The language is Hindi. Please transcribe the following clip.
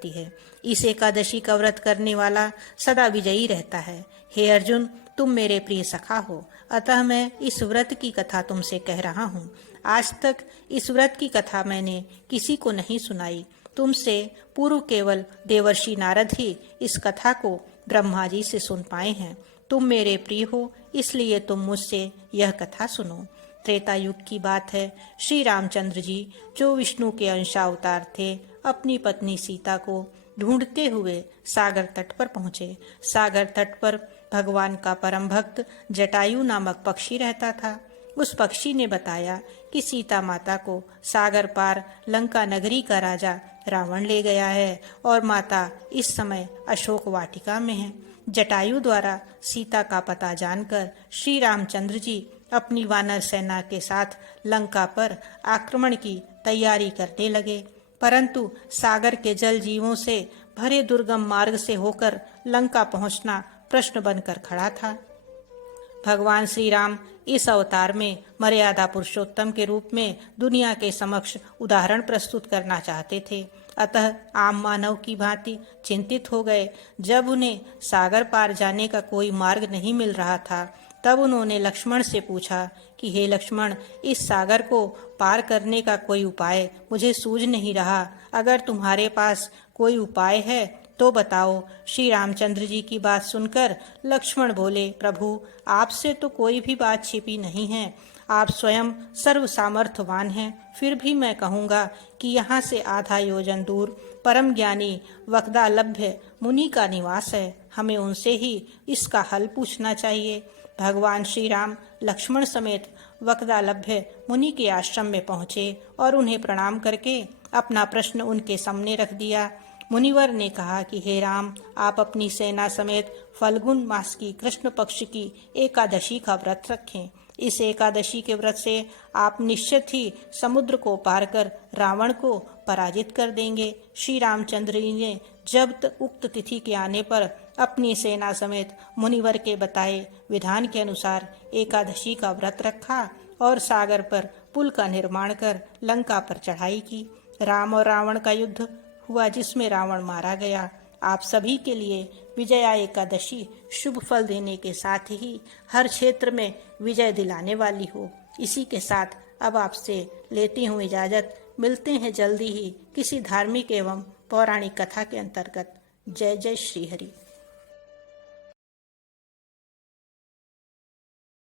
जाती है। इस एकादशी का व्रत करने वाला सदा विजयी रहता है। हे अर्जुन, तुम मेरे प्रिय सखा हो, अतः मैं इस व्रत की कथा तुमसे कह रहा हूँ। आज तक इस व्रत की कथा मैंने किसी को नहीं सुनाई। तुमसे पूर्व केवल देवर्षि नारद ही इस कथा को ब्रह्मा जी से सुन पाए हैं। तुम मेरे प्रिय हो, इसलिए तुम मुझसे यह कथा सुनो। त्रेता युग की बात है। श्री रामचंद्र जी, जो विष्णु के अंशावतार थे, अपनी पत्नी सीता को ढूंढते हुए सागर तट पर पहुंचे। सागर तट पर भगवान का परम भक्त जटायु नामक पक्षी रहता था। उस पक्षी ने बताया कि सीता माता को सागर पार लंका नगरी का राजा रावण ले गया है और माता इस समय अशोक वाटिका में है। जटायु द्वारा सीता का पता जानकर श्री रामचंद्र जी अपनी वानर सेना के साथ लंका पर आक्रमण की तैयारी करने लगे, परंतु सागर के जल जीवों से भरे दुर्गम मार्ग से होकर लंका पहुंचना प्रश्न बनकर खड़ा था। भगवान श्री राम इस अवतार में मर्यादा पुरुषोत्तम के रूप में दुनिया के समक्ष उदाहरण प्रस्तुत करना चाहते थे, अतः आम मानव की भांति चिंतित हो गए। जब उन्हें सागर पार जाने का कोई मार्ग नहीं मिल रहा था, तब उन्होंने लक्ष्मण से पूछा कि हे लक्ष्मण, इस सागर को पार करने का कोई उपाय मुझे सूझ नहीं रहा। अगर तुम्हारे पास कोई उपाय है तो बताओ। श्री रामचंद्र जी की बात सुनकर लक्ष्मण बोले, प्रभु, आपसे तो कोई भी बात छिपी नहीं है। आप स्वयं सर्व सामर्थ्यवान हैं। फिर भी मैं कहूँगा कि यहाँ से आधा योजन दूर परम ज्ञानी वक्दालभ्य मुनि का निवास है। हमें उनसे ही इसका हल पूछना चाहिए। भगवान श्री राम लक्ष्मण समेत वक्दालभ्य मुनि के आश्रम में पहुँचे और उन्हें प्रणाम करके अपना प्रश्न उनके सामने रख दिया। मुनिवर ने कहा कि हे राम, आप अपनी सेना समेत फल्गुन मास की कृष्ण पक्ष की एकादशी का व्रत रखें। इस एकादशी के व्रत से आप निश्चित ही समुद्र को पार कर रावण को पराजित कर देंगे। श्री रामचंद्र जी ने जब उक्त तिथि के आने पर अपनी सेना समेत मुनिवर के बताए विधान के अनुसार एकादशी का व्रत रखा और सागर पर पुल का निर्माण कर लंका पर चढ़ाई की। राम और रावण का युद्ध हुआ, जिसमें रावण मारा गया। आप सभी के लिए विजया एकादशी शुभ फल देने के साथ ही हर क्षेत्र में विजय दिलाने वाली हो। इसी के साथ अब आपसे लेती हूँ इजाजत। मिलते हैं जल्दी ही किसी धार्मिक एवं पौराणिक कथा के अंतर्गत। जय जय श्री हरि।